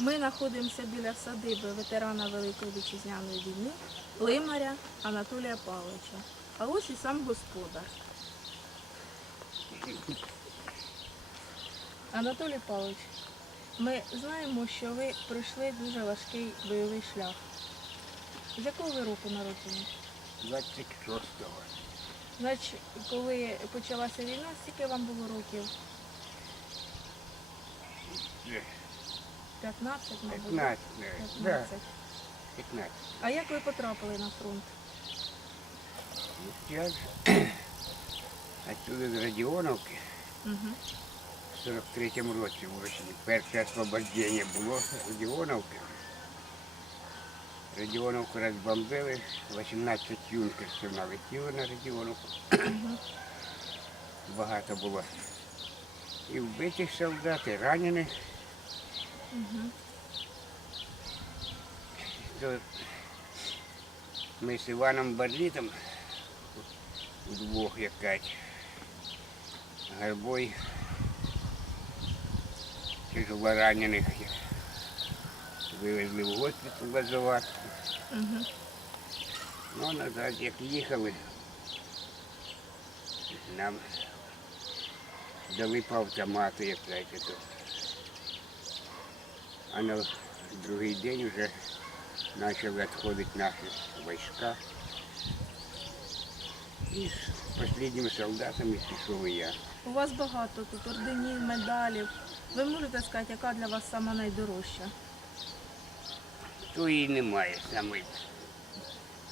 Ми знаходимося біля садиби ветерана Великої Вітчизняної війни Лимаря Анатолія Павловича. А ось і сам господар. Анатолій Павлович, ми знаємо, що ви пройшли дуже важкий бойовий шлях. З якого ви року народжені? 26-го. Значить, коли почалася війна, скільки вам було років? 15, мабуть. 15, да, 15. 15. А як ви потрапили на фронт? Я ж отсюда з Радіоновки Угу. в 43-му році в. Перше освобождення було з Радіоновки. Радіоновку розбомбили, 18 юнкерсів налетіло на Радіоновку. Багато було. І вбитих солдат, і ранених. Угу. То ми з Іваном Барлітом вдвох якась гарбой тяжело ранених вивезли в госпіталь Лазоват. Угу. Ну, назад як їхали, нам дали по автомату якась. то. А на другий день вже почали відходити наші війська. І з останніми солдатами пішов і я. У вас багато тут орденів, медалів. Ви можете сказати, яка для вас сама найдорожча? То і немає саме.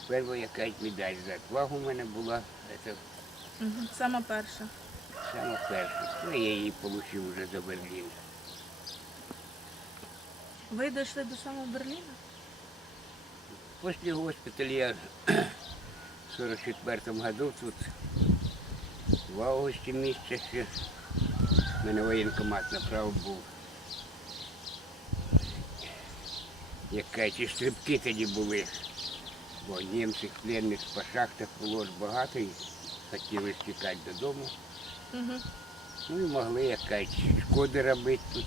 Перша якась медаль за отвагу в мене була, це Угу. Сама перша. саме перша. Ну, я її отримав вже за Берлін. Ви дійшли до самого Берліна? После госпиталя я в 44-му году тут в августі місяці мене воєнкомат направив був. Як Якась стрибки тоді були. Бо німців пленних по шахтах було ж багато і хотіли стікати додому. Угу. Ну і могли якась шкоди робити тут.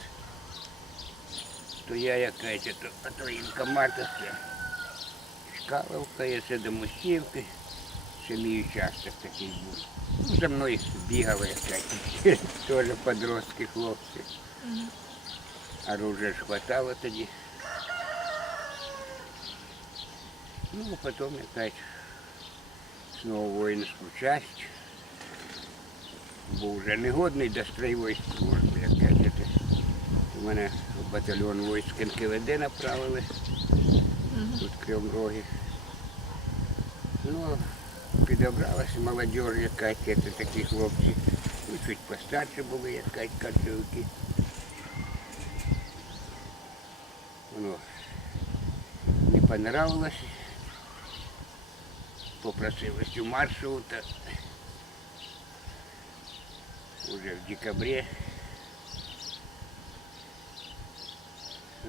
То я якась то, інкоматовська. Чкаловка, я ще до Мостівки. Ще мій участок такий був. Ну, За мною бігали якась. Теж подростки хлопці. Оружия ж хватало тоді. Ну, а потім якась знову воїнську часть. Був вже негодний до строєвої служби, як кажете. У мене батальйон військ НКВД направили, Угу. тут крім роги. Ну, підобралася молодь якась, це такі хлопці. Ну, чуть постарше були якась картовики. Воно не понравилось. Попросилось у маршрута. Уже в декабре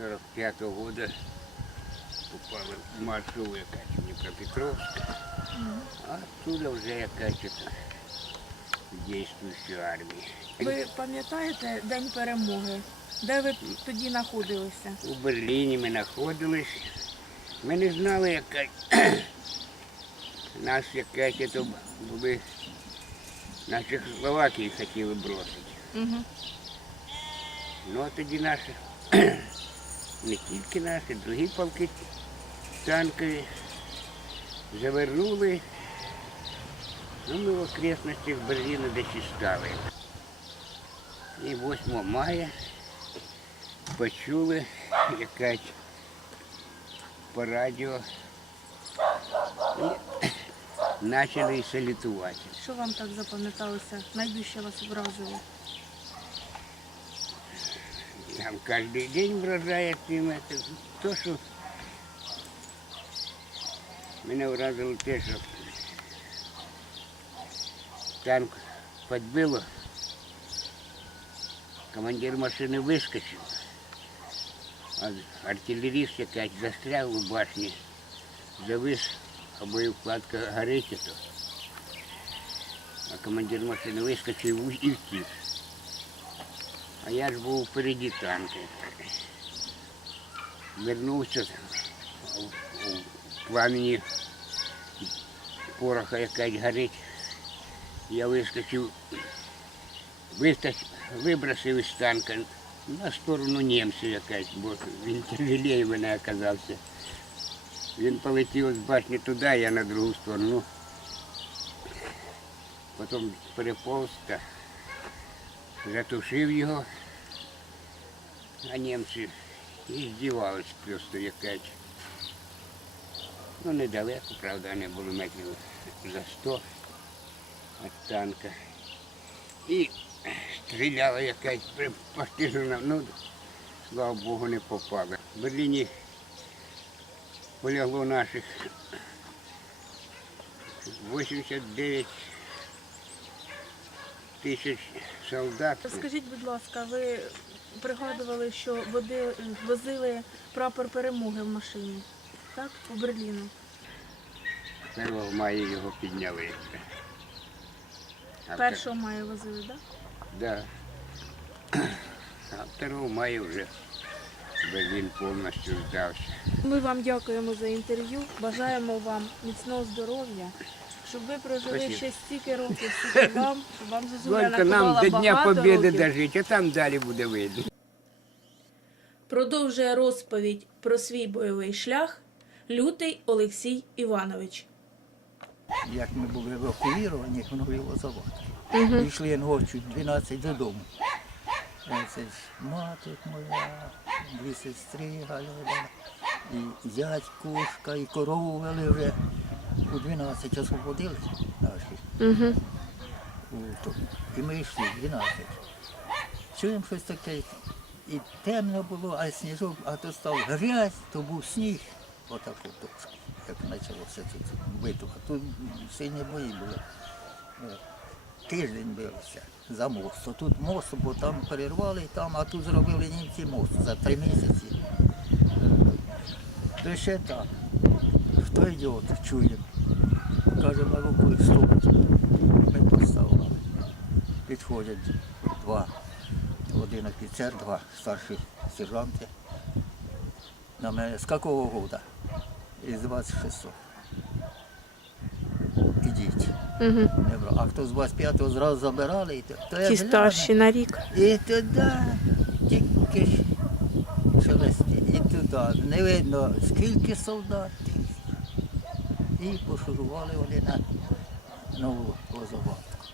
45 -го года попали в маршрут якась в Дніпропетровськ. А оттуда вже якась действующая армія. Ви пам'ятаєте День перемоги? Де ви тоді знаходилися? У Берліні ми знаходились. Ми не знали, яка нас якась це були на Чехословакії хотіли бросити. Угу. Ну а тоді наші, не тільки наші, другі полки танкові завернули. Ну, ми в окрестностях Берліна десь і стали. І 8 мая почули якась по радіо і почали салютувати. Що вам так запам'яталося? Найдужче вас вразило? Там каждый день вражає тим. це. То, що мене вразило те, що танк підбило, командир машини вискочив, а артилеріст якась застряг у башні, завис, а боєвкладка горить, то. а командир машини вискочив і втік. А я ж був впереді танки. вернувся у, у пламені пороха якась горить. Я вискочив, вистач, вибросив із танка на сторону німців якась, бо він тяжелее мене оказався. Він полетів з башні туди, я на другу сторону. Потім переповз та затушив його, а німці і здівались просто якась. Ну, недалеко, правда, не було метрів за сто від танка. І стріляла якась постижена, ну, слава Богу, не попала. В Берліні полягло наших 89 тисяч солдат. Скажіть, будь ласка, ви пригадували, що води, возили прапор перемоги в машині, так? У Берліну. 1 мая його підняли. А 1 мая возили, так? Да. А 2 мая вже Берлін повністю здався. Ми вам дякуємо за інтерв'ю. Бажаємо вам міцного здоров'я, щоб ви прожили Спасибо. ще стільки років, скільки вам, щоб вам зозуля Тільки нам накувала до Дня багато Побєди років. дожити, а там далі буде видно. Продовжує розповідь про свій бойовий шлях лютий Олексій Іванович. як ми були евакуйовані, в Нові Йшли ночі 12 додому. Е, Це ж мати моя, дві сестри Галя, і зять кушка, і корову вели вже у 12 освободились наші. Угу. І ми йшли 12. Чуємо щось таке, і темно було, а сніжок, а то став грязь, то був сніг, отаку трошки, як почалося тут битва. Тут сильні бої були. Тиждень билися за мост. Тут мост, бо там перервали, там, а тут зробили німці мост за три місяці. То ще так. Хто йде, чуємо. Каже, ми рукою стукать. Ми поставили. Підходять два. Один офіцер, два старші сержанти. На мене з якого года? Із 26. Ідіть. Угу. А хто з 25-го зразу забирали, і то, я Ті старші на рік. І туди тільки шелесті, і туди. Не видно, скільки солдат. І пошурували вони на нову лозоватку.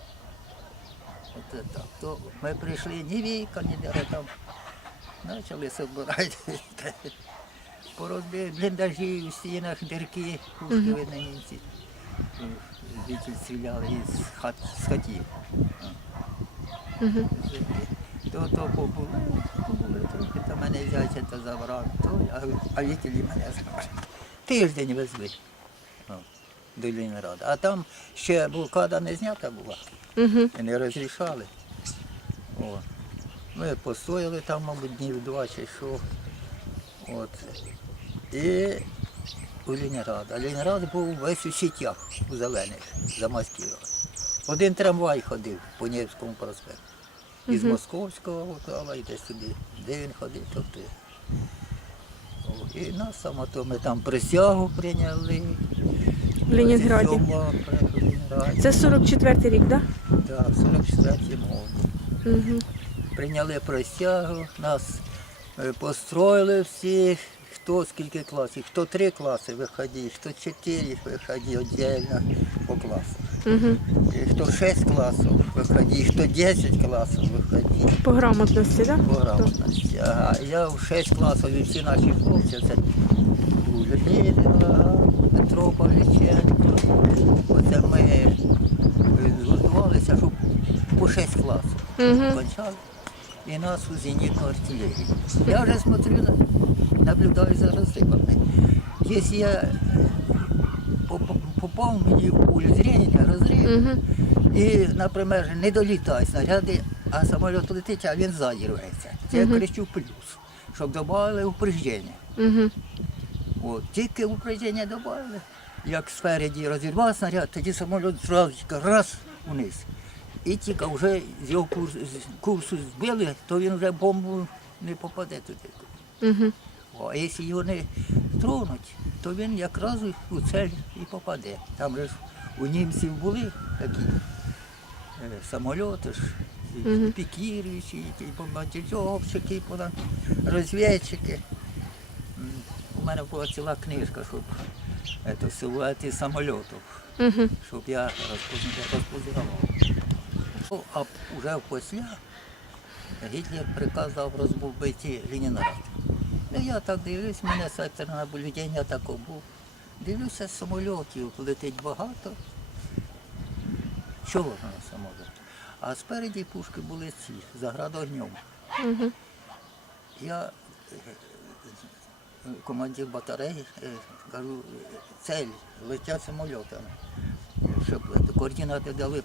Оце так. То ми прийшли ні віка, ні де там. Почали збирати. Порозбили бліндажі, у стінах дірки, пушки видно німці. Звідти стріляли із хат, з хатів. То то побули, побули трохи, то мене зятя то забрав, то, а, вітелі мене забрали. Тиждень везли до Лінграда. А там ще блокада не знята була, Угу. і не розрішали. О. Ми постояли там, мабуть, днів два чи що. От. І у Лінград. А Лінград був весь у сітях, у зелених, замаскірований. Один трамвай ходив по Невському проспекту. Із Московського вокзала і десь туди. Де він ходив, то туди. І нас саме то ми там присягу прийняли. В Ленінграді. 27-го в Ленінграді. Це 44-й рік, так? Так, в 44-му році. Угу. Прийняли присягу, нас е, построїли всіх, хто скільки класів, хто три класи виходить, хто чотири виходить віддільно по класах. Угу. Хто шість класів виходить, хто 10 класів виходить. По грамотності, так? По грамотності. Ага. Я в 6 класів і всі наші хлопці, це Людмила, Петро Павліченко. Оце ми згуртувалися, щоб по 6 класів кончали. І нас у зенітну артилерію. Я вже смотрю, на- наблюдаю за розривами. Якщо я е, попав мені в поле зрення, розрив, Угу. і, наприклад, не долітає снаряди, а самоліт летить, а він ззаді рветься. Це я кричу плюс, щоб додали упреждення. Угу. От, тільки упреждення додали. Як спереді розірвав снаряд, тоді самоліт зразу раз униз. І тільки вже з його курсу, з курсу збили, то він вже бомбу не попаде туди. Угу. А якщо його не тронуть, то він якраз у цель і попаде. Там же ж у німців були такі е, самольоти ж, і Мгм. пікіруючі, і бомбардировщики, потім розвідчики. Мене була ціла книжка, щоб це, силуети самольотів Угу. щоб я розпозна- розпознавав. Ну, а вже після Гітлер приказав розбомбити Ленінград. Ну я так дивлюсь, в мене сектор наблюдення тако був. Дивлюся, самольотів летить багато. Чого ж на самоліт? А спереді пушки були ці, за градогнем. Угу. Я командир батареї е, кажу, цель летять самольотами. Щоб координати дали,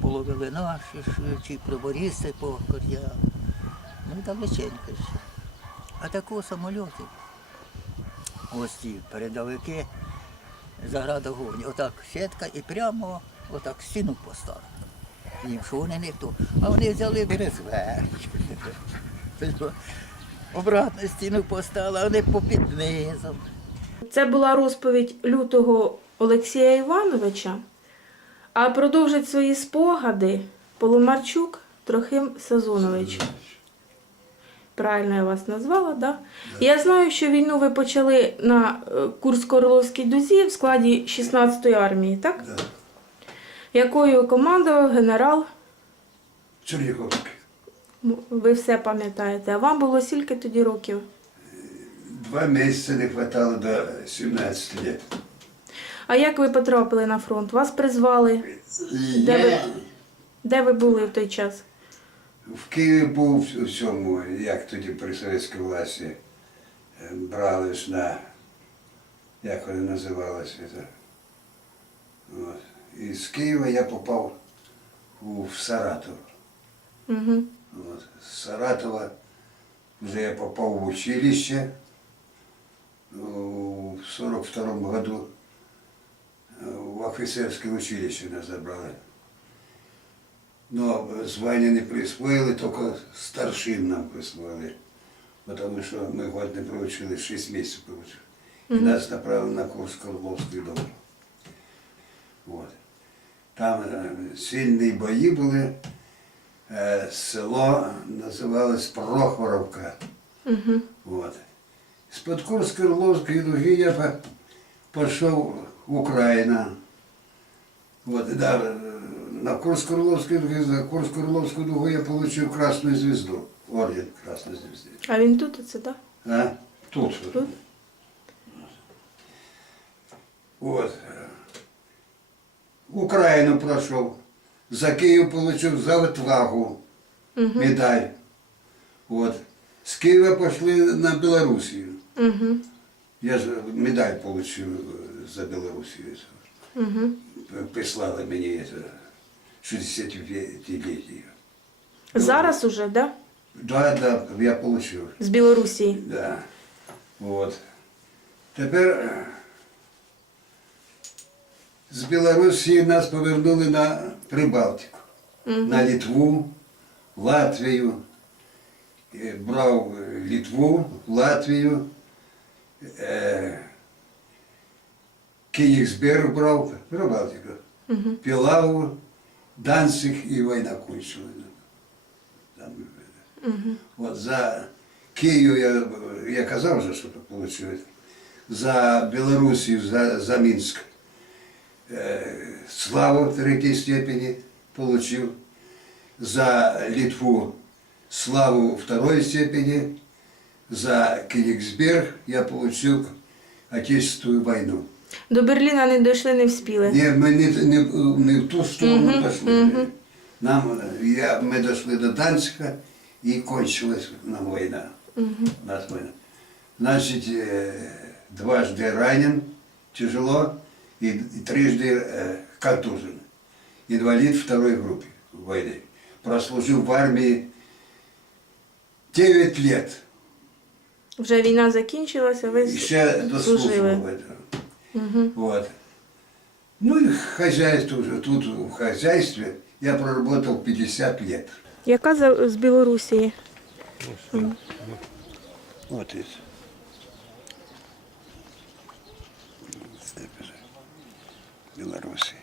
половили наші чи приборісти по координатам. Ну, далеченько ще. А такого самольотів, ось ці передовики заградогоні, отак сітка і прямо отак стіну поставили. Їм, що вони не то. А вони взяли березве. Обратно стіну поставили, а вони попід низом. Це була розповідь лютого Олексія Івановича. А продовжить свої спогади Полумарчук Трохим Сазонович. Правильно я вас назвала, да? Я знаю, що війну ви почали на е, Курсько-Орловській дузі в складі 16-ї армії, так? Да. Якою командував генерал, Черніговський. М, ви все пам'ятаєте. А вам було скільки тоді років? Два місяці не хватало до 17 лет. А як ви потрапили на фронт? Вас призвали? Де ви, де ви були в той час? В Києві був у цьому, як тоді при совєтській власті, е, брали ж на, як. Це. От. І з Києва я попав у в Саратов. Угу. От. З Саратова вже я попав в училище. У 42-му году е, в офицерское училище нас забрали. Но звання не присвоїли, тільки старшин нам присвоїли. Тому що ми год не проучили, 6 місяців проучили. І нас направили на курс Карловської добру. Вот. Там е, сильні бої були. Е, Село називалось Прохоровка. Угу. Вот. З-под Курской дуги я пошел в Украину. Вот, да, на за Курскую дугу я получил Красную Звезду, орден Красной Звезды. А він тут оце, так? А? Тут. Тут? Вот. Украину прошел. За Киев получил за Угу. медаль. Вот. С Киева пошли на Белоруссию. Угу. Я ж медаль получил э, за Белоруссию. Угу. Прислала мне это 60-летие. Зараз уже, да? Да, да, я получил. З Білорусі. Да. Вот. Тепер е, з Білорусі нас повернули на Прибалтику, на Литву, Латвію. Е, Брав е, Литву, Латвію, е, Кенігсберг брав, Прибалтику, Угу. Пілаву, Данциг і війна кончила. Там, е, Угу. От за Київ я, я казав вже, що тут вийшло. За Білорусію, за, за Мінськ. Е, славу в третій степені отримав. За Литву славу второй степени. За Кенигсберг я получил Отечественную войну. До Берліна не дійшли, не вспіли. Не, ми не, не, не в ту сторону Мгм, дошли. мгм. Нам, е, я, ми дошли до Данцига і кончилась нам війна. Угу. У нас война. Значит, э, дважды ранен тяжело и, и трижды э, контужен. Инвалид второй группы войны. Прослужил в армии 9 лет. Вже війна закінчилася, ви Еще дослужил служили. в этом. Угу. Вот. Ну и хозяйство уже. Тут в хозяйстве я проработал 50 лет. Яка за- з Білорусі? Вот это. Білорусі.